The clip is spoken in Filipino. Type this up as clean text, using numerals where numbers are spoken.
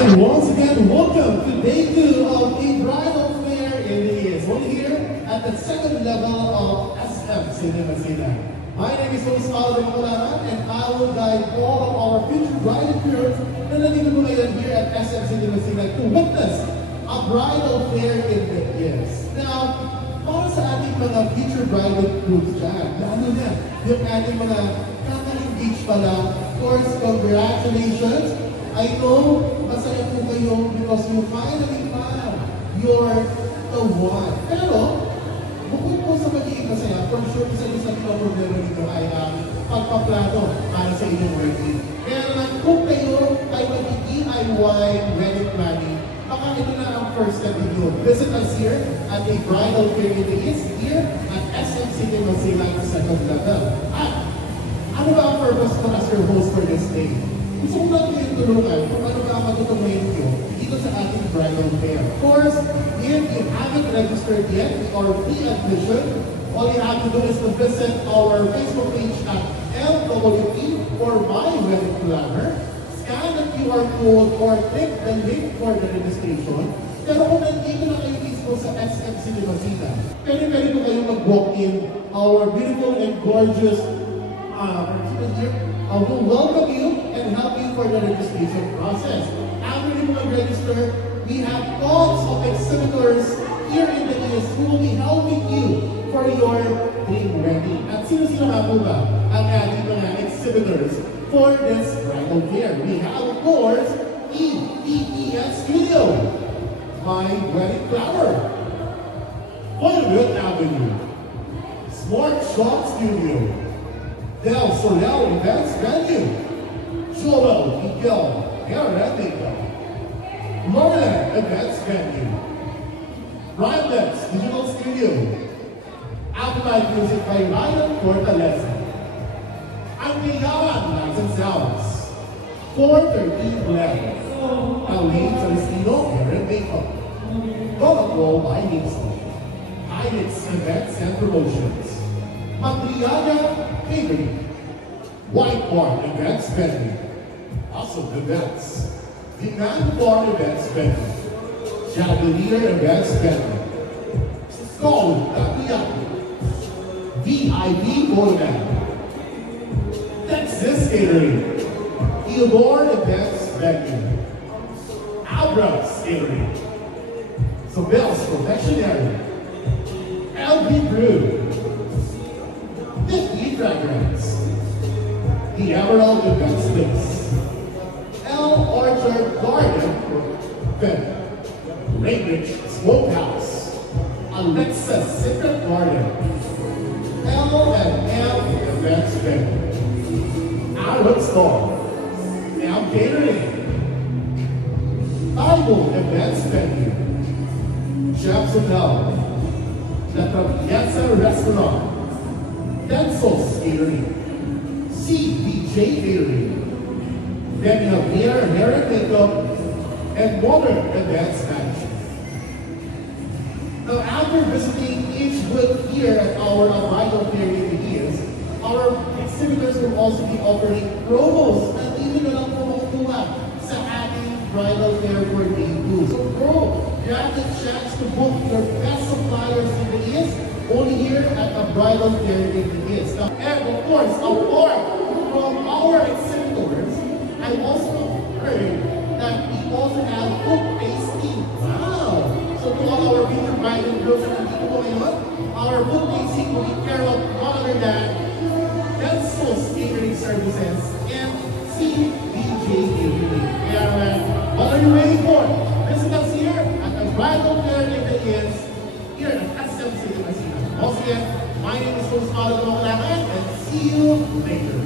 And once again, welcome to day 2 of the bridal fair in the ES. We're here at the second level of SM Cinema Sina. My name is Luis Paulo Macularan, and I will guide all of our future bride and grooms na nandito po ngayon here at SM Cinema Sina to witness a bridal fair in the ES. Now, para sa ating mga future bride and grooms dyan, lalo na yung ating mga kaka-engage pa lang, of course, congratulations! I know, masaya po kayo because you finally found you're the one. Pero, bukod po sa magiging masaya, for sure, isa yung sa problema nito ay pagpaplano para sa inyong wedding. Kaya naman, kung kayo ay mag-DIY wedding planning, baka ito na ang first step ninyo. Visit us here at a bridal fair in the East here at SM Cinema Sina second level. At ano ba ang purpose ko as your host for this day? Gusto ko lang kayo tulungan kung ano ba ang matutumayin nyo dito sa ating bridal fair. Of course, if you haven't registered yet or free admission, all you have to do is to visit our Facebook page at LWP or My Wedding Planner, scan the QR code or click the link for the registration. Pero kung nandito na kayo mismo sa SM Cinema Sina, pwede po kayong mag-walk-in our beautiful and gorgeous here. Will welcome you and help you for the registration process. After you register, we have lots of exhibitors here in the ES who will be helping you for your dream wedding. At sino-sino nga po ba ang ating mga exhibitors for this bridal fair? We have, of course, EES Studio, My Wedding Flower, Hollywood Avenue, Smart Shop Studio, Del Sorel Events Venue, Joel Miguel Hair and Makeup, Lorna Events Venue, Ryanlex Digital Studio, Appetite Music by Ryan Fortaleza, Angliyawan Lights and Sounds, 413 Blend, Pauline Celestino Hair and Makeup, Coca-Cola by Nixon, Hilux Events and Promotions, Madriaga Catering, White Barn Events Venue, Awesome Events, Demand Bar Events Venue, Chandelier Events Venue, Skull Tapiaki, VIP Boyman, Texas Catering, Theodore Events Venue, Abras Catering, Sobel's Confectionery, LB Brew, Nicky Fragrance, The Emerald Events Mix, L Orchard Garden, Venue, Rainbridge Smokehouse, Alexa Secret Garden, L&M Events Venue, Arrow Store, M Catering, Bible Events Venue, Chef's Hotel, La Traviesa Restaurant, Densos Catering, CBJ Catering, then you have Hair and Makeup, and Modern Events Management. Now, after visiting each booth here at our bridal fair in the years, our exhibitors will also be offering promos na hindi na lang po makukuha sa ating bridal fair for day 2. So, grab the chance to book your best suppliers in the East only here at the bridal fair in the East. And of course, award from our exhibitors, I also heard that we also have food tasting. Wow! So to all our future bride and girls na nandito po ngayon, our food tasting will be carried out none other than Densos Catering Services and CBJ Catering. And what are you waiting for? Visit us here at the bridal fair in the East here at SM Cinema Sina. Once again, my name is Luis Paulo Macularan, and see you later.